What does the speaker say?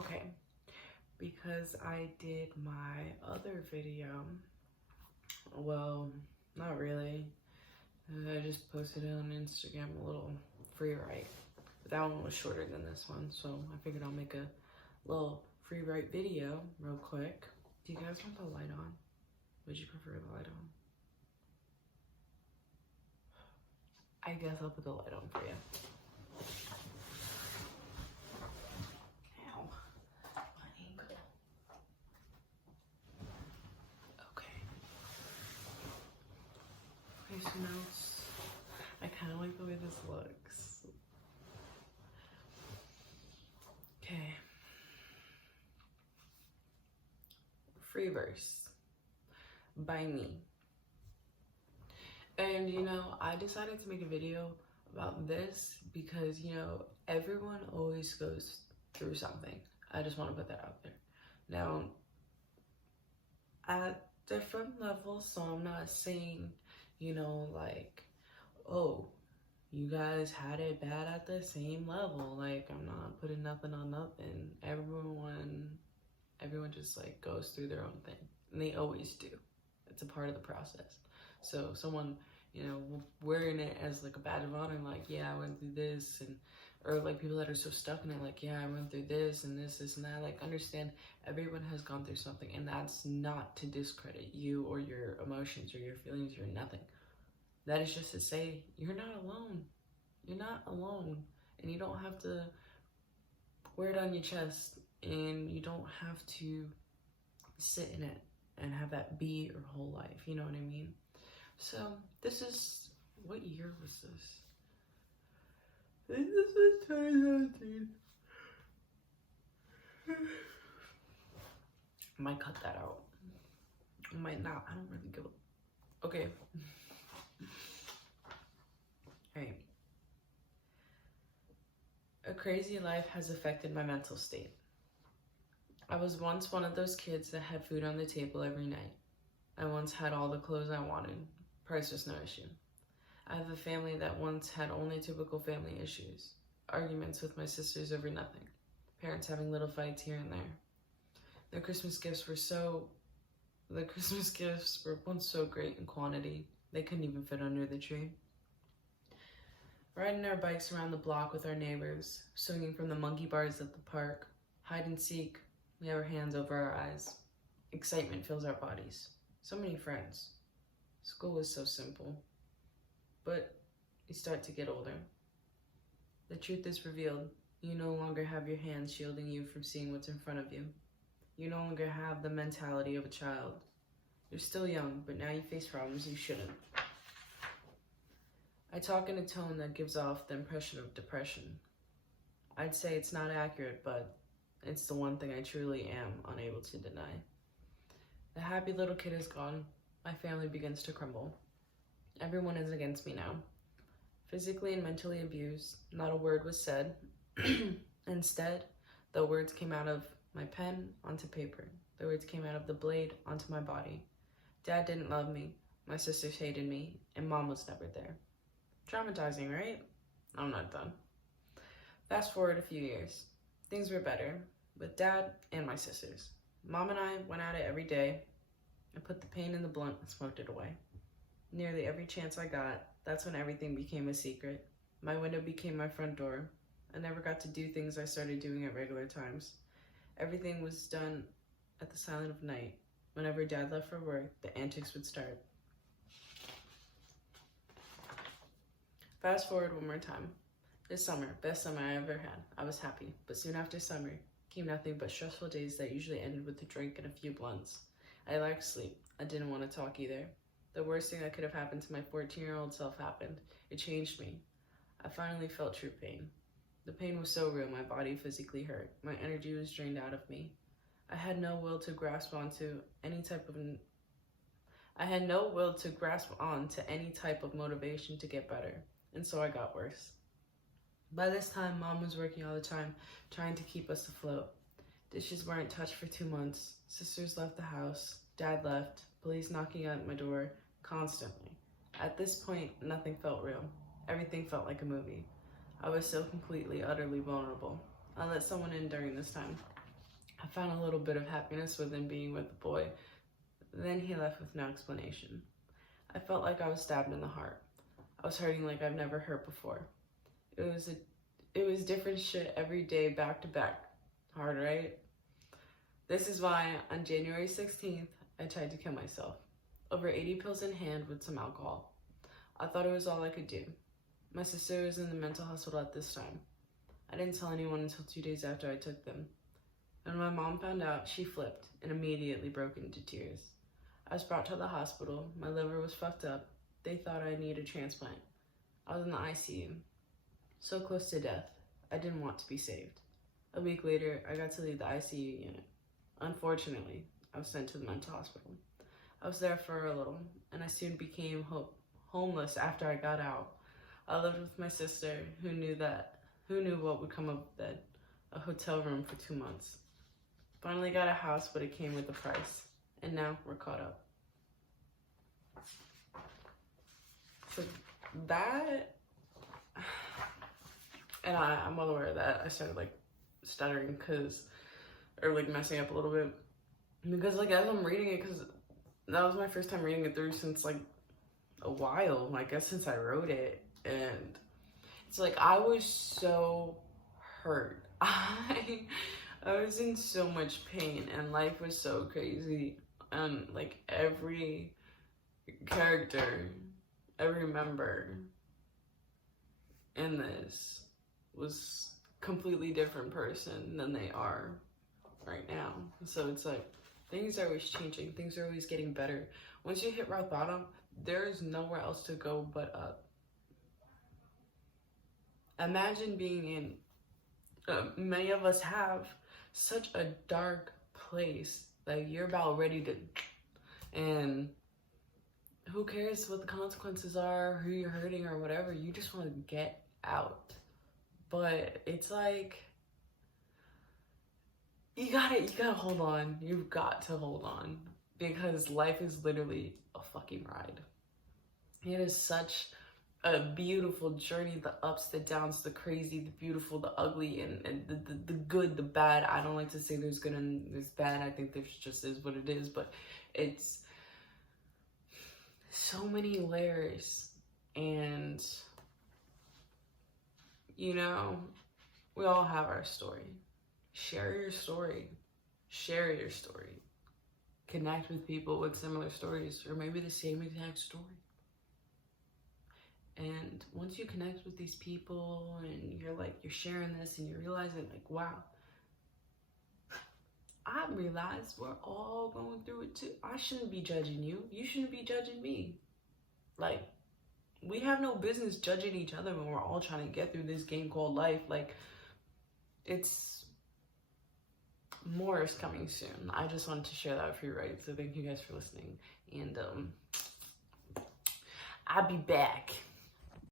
Okay, because I did my other video, well, not really. I just posted it on Instagram, a little free write. But that one was shorter than this one, so I figured I'll make a little free write video real quick. Do you guys want the light on? Would you prefer the light on? I guess I'll put the light on for you. Ow, my ankle. Okay. Okay, so now I kind of like the way this looks. Okay. Free verse by me. And I decided to make a video about this because everyone always goes through something. I just want to put that out there. Now, at different levels, so I'm not saying, like, oh, you guys had it bad at the same level. Like, I'm not putting nothing on nothing. Everyone just like goes through their own thing, and they always do. It's a part of the process. So someone, wearing it as like a badge of honor, like, yeah, I went through this, or like people that are so stuck in it, like, yeah, I went through this and this and that. Like, understand everyone has gone through something, and that's not to discredit you or your emotions or your feelings or nothing. That is just to say you're not alone. You're not alone, and you don't have to wear it on your chest, and you don't have to sit in it and have that be your whole life. You know what I mean? So this is, what year was this? I think this was 2017. I might cut that out. I might not. I don't really give a... Okay. Alright. A crazy life has affected my mental state. I was once one of those kids that had food on the table every night. I once had all the clothes I wanted. Price was no issue. I have a family that once had only typical family issues. Arguments with my sisters over nothing. Parents having little fights here and there. The Christmas gifts were once so great in quantity, they couldn't even fit under the tree. Riding our bikes around the block with our neighbors, swinging from the monkey bars at the park, hide and seek, we have our hands over our eyes. Excitement fills our bodies. So many friends. School is so simple. But you start to get older. The truth is revealed. You no longer have your hands shielding you from seeing what's in front of you. You no longer have the mentality of a child. You're still young, but now you face problems you shouldn't. I talk in a tone that gives off the impression of depression. I'd say it's not accurate, but it's the one thing I truly am unable to deny. The happy little kid is gone. My family begins to crumble. Everyone is against me now. Physically and mentally abused, not a word was said. Instead, the words came out of my pen onto paper. The words came out of the blade onto my body. Dad didn't love me, my sisters hated me, and Mom was never there. Traumatizing, right? I'm not done. Fast forward a few years. Things were better with Dad and my sisters. Mom and I went at it every day. I put the pain in the blunt and smoked it away. Nearly every chance I got, that's when everything became a secret. My window became my front door. I never got to do things I started doing at regular times. Everything was done at the silent of night. Whenever Dad left for work, the antics would start. Fast forward one more time. This summer, best summer I ever had. I was happy, but soon after summer came nothing but stressful days that usually ended with a drink and a few blunts. I lacked sleep. I didn't want to talk either. The worst thing that could have happened to my 14-year-old self happened. It changed me. I finally felt true pain. The pain was so real, my body physically hurt. My energy was drained out of me. I had no will to grasp onto any type of motivation to get better, and so I got worse. By this time, Mom was working all the time, trying to keep us afloat. Dishes weren't touched for 2 months. Sisters left the house. Dad left. Police knocking at my door constantly. At this point, nothing felt real. Everything felt like a movie. I was so completely, utterly vulnerable. I let someone in during this time. I found a little bit of happiness within being with the boy. Then he left with no explanation. I felt like I was stabbed in the heart. I was hurting like I've never hurt before. It was different shit every day, back to back. Hard, right? This is why on January 16th, I tried to kill myself. Over 80 pills in hand with some alcohol. I thought it was all I could do. My sister was in the mental hospital at this time. I didn't tell anyone until 2 days after I took them. When my mom found out, she flipped and immediately broke into tears. I was brought to the hospital. My liver was fucked up. They thought I needed a transplant. I was in the ICU. So close to death. I didn't want to be saved. A week later, I got to leave the ICU unit. Unfortunately, I was sent to the mental hospital. I was there for a little, and I soon became homeless after I got out. I lived with my sister, who knew what would come of that, a hotel room for 2 months. Finally got a house, but it came with a price, and now we're caught up. So that, and I'm well aware of that. I started like stuttering or like messing up a little bit, because like as I'm reading it, because that was my first time reading it through since like a while, I guess since I wrote it, and it's like I was so hurt. I was in so much pain, and life was so crazy, and like every character, every member in this was completely different person than they are right now. So it's like things are always changing, things are always getting better. Once you hit rock bottom, there is nowhere else to go but up. Imagine being in many of us have such a dark place that you're about ready to, and who cares what the consequences are, who you're hurting or whatever, you just want to get out. But it's like you gotta hold on. You've got to hold on, because life is literally a fucking ride. It is such a beautiful journey, the ups, the downs, the crazy, the beautiful, the ugly, and the good, the bad. I don't like to say there's good and there's bad. I think there's just is what it is, but it's so many layers. And you know, we all have our story. Share your story. Share your story. Connect with people with similar stories, or maybe the same exact story. And once you connect with these people and you're sharing this and you're realizing like, wow, I realize we're all going through it too. I shouldn't be judging you. You shouldn't be judging me. Like, we have no business judging each other when we're all trying to get through this game called life. Like, it's more is coming soon. I just wanted to share that with you, right? So thank you guys for listening. And I'll be back.